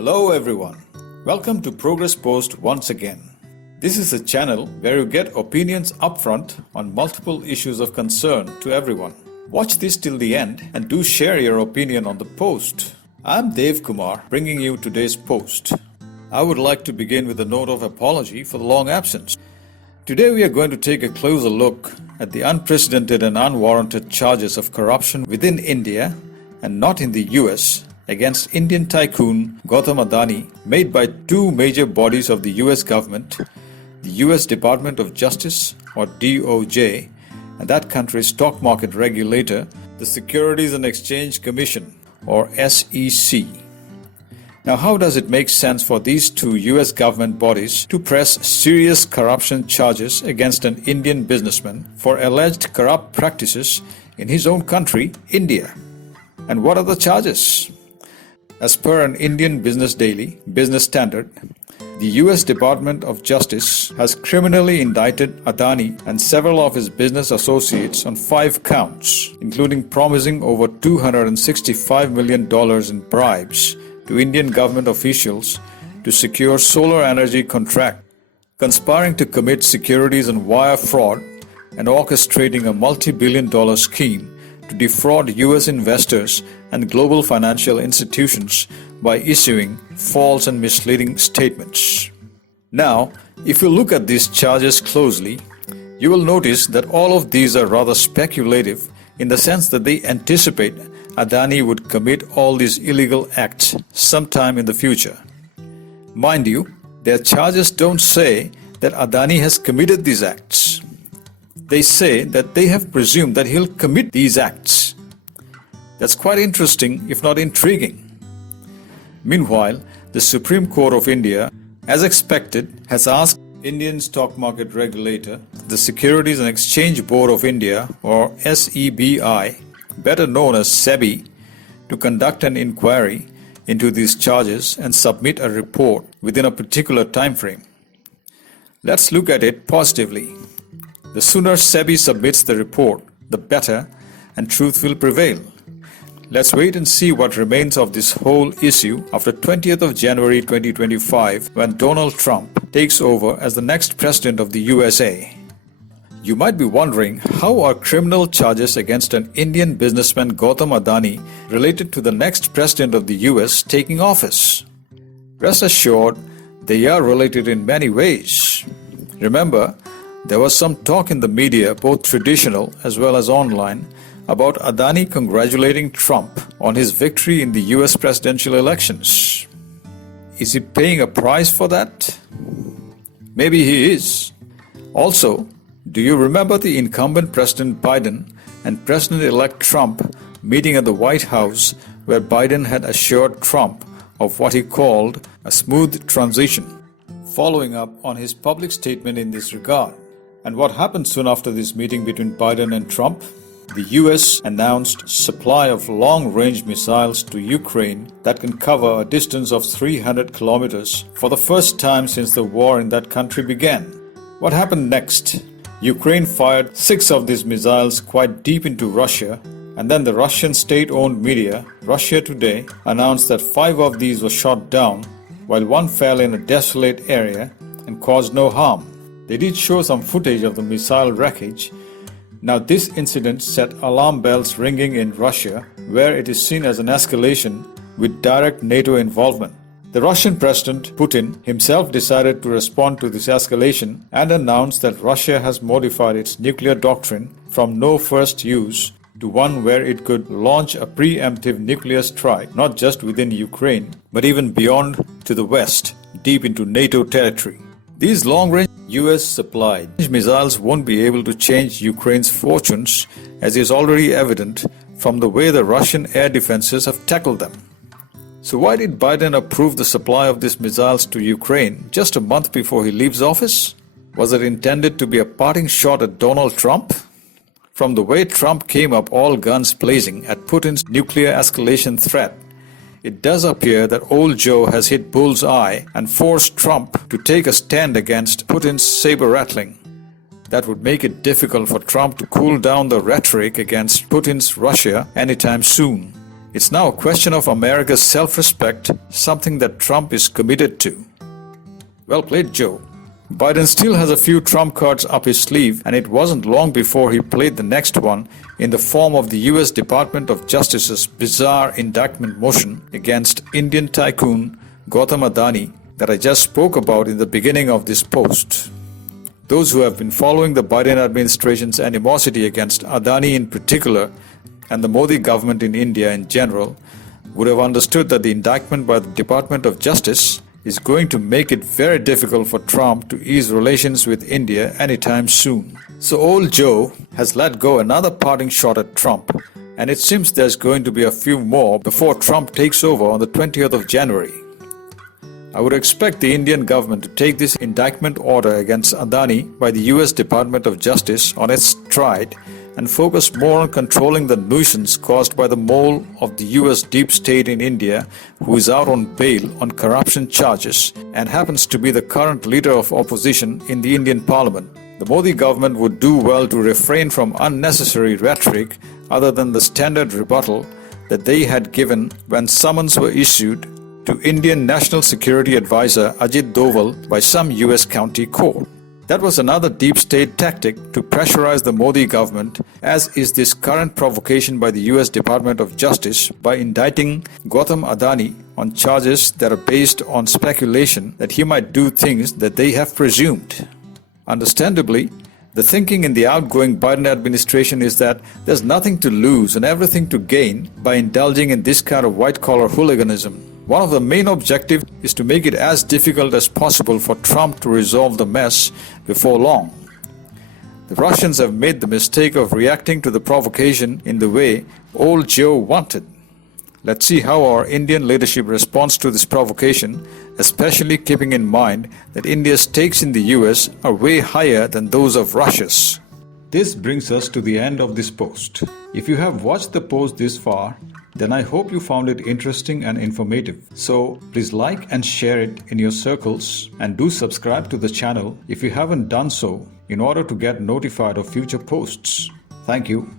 Hello everyone. Welcome to Progress Post once again. This is a channel where you get opinions upfront on multiple issues of concern to everyone. Watch this till the end and do share your opinion on the post. I'm Dev Kumar bringing you today's post. I would like to begin with a note of apology for the long absence. Today we are going to take a closer look at the unprecedented and unwarranted charges of corruption within India and not in the US against Indian tycoon Gautam Adani made by two major bodies of the US government, the US Department of Justice or DOJ and that country's stock market regulator, the Securities and Exchange Commission or SEC. Now, how does it make sense for these two US government bodies to press serious corruption charges against an Indian businessman for alleged corrupt practices in his own country, India? And what are the charges? As per an Indian Business Daily, Business Standard, the US Department of Justice has criminally indicted Adani and several of his business associates on 5 counts, including promising over $265 million in bribes to Indian government officials to secure solar energy contract, conspiring to commit securities and wire fraud, and orchestrating a multi-billion-dollar scheme to defraud US investors and global financial institutions by issuing false and misleading statements. Now, if you look at these charges closely, you will notice that all of these are rather speculative in the sense that they anticipate Adani would commit all these illegal acts sometime in the future. Mind you, their charges don't say that Adani has committed these acts. They say that they have presumed that he'll commit these acts. That's quite interesting, if not intriguing. Meanwhile, the Supreme Court of India, as expected, has asked Indian stock market regulator, the Securities and Exchange Board of India, or SEBI, better known as SEBI, to conduct an inquiry into these charges and submit a report within a particular time frame. Let's look at it positively. The sooner SEBI submits the report, the better, and truth will prevail. Let's wait and see what remains of this whole issue after 20th of January 2025 when Donald Trump takes over as the next president of the USA. You might be wondering, how are criminal charges against an Indian businessman Gautam Adani related to the next president of the US taking office? Rest assured, they are related in many ways. Remember, there was some talk in the media, both traditional as well as online, about Adani congratulating Trump on his victory in the US presidential elections. Is he paying a price for that? Maybe he is. Also, do you remember the incumbent President Biden and President-elect Trump meeting at the White House where Biden had assured Trump of what he called a smooth transition, following up on his public statement in this regard? And what happened soon after this meeting between Biden and Trump? The US announced supply of long-range missiles to Ukraine that can cover a distance of 300 kilometers for the first time since the war in that country began. What happened next? Ukraine fired 6 of these missiles quite deep into Russia, and then the Russian state-owned media, Russia Today, announced that 5 of these were shot down, while 1 fell in a desolate area and caused no harm. They did show some footage of the missile wreckage. Now this incident set alarm bells ringing in Russia, where it is seen as an escalation with direct NATO involvement. The Russian President Putin himself decided to respond to this escalation and announced that Russia has modified its nuclear doctrine from no first use to one where it could launch a preemptive nuclear strike not just within Ukraine, but even beyond to the west, deep into NATO territory. These long-range US-supplied missiles won't be able to change Ukraine's fortunes, as is already evident from the way the Russian air defenses have tackled them. So why did Biden approve the supply of these missiles to Ukraine just a month before he leaves office? Was it intended to be a parting shot at Donald Trump? From the way Trump came up all guns blazing at Putin's nuclear escalation threat, it does appear that old Joe has hit bull's eye and forced Trump to take a stand against Putin's saber-rattling. That would make it difficult for Trump to cool down the rhetoric against Putin's Russia anytime soon. It's now a question of America's self-respect, something that Trump is committed to. Well played, Joe. Biden still has a few trump cards up his sleeve, and it wasn't long before he played the next one in the form of the US Department of Justice's bizarre indictment motion against Indian tycoon Gautam Adani that I just spoke about in the beginning of this post. Those who have been following the Biden administration's animosity against Adani in particular and the Modi government in India in general would have understood that the indictment by the Department of Justice is going to make it very difficult for Trump to ease relations with India anytime soon. So old Joe has let go another parting shot at Trump, and it seems there's going to be a few more before Trump takes over on the 20th of January. I would expect the Indian government to take this indictment order against Adani by the US Department of Justice on its stride and focus more on controlling the nuisance caused by the mole of the US deep state in India, who is out on bail on corruption charges and happens to be the current leader of opposition in the Indian Parliament. The Modi government would do well to refrain from unnecessary rhetoric other than the standard rebuttal that they had given when summons were issued to Indian National Security Advisor Ajit Doval by some US county court. That was another deep state tactic to pressurize the Modi government, as is this current provocation by the US Department of Justice by indicting Gautam Adani on charges that are based on speculation that he might do things that they have presumed. Understandably, the thinking in the outgoing Biden administration is that there's nothing to lose and everything to gain by indulging in this kind of white-collar hooliganism. One of the main objectives is to make it as difficult as possible for Trump to resolve the mess before long. The Russians have made the mistake of reacting to the provocation in the way old Joe wanted. Let's see how our Indian leadership responds to this provocation, especially keeping in mind that India's stakes in the US are way higher than those of Russia's. This brings us to the end of this post. If you have watched the post this far, then I hope you found it interesting and informative. So please like and share it in your circles, and do subscribe to the channel if you haven't done so in order to get notified of future posts. Thank you.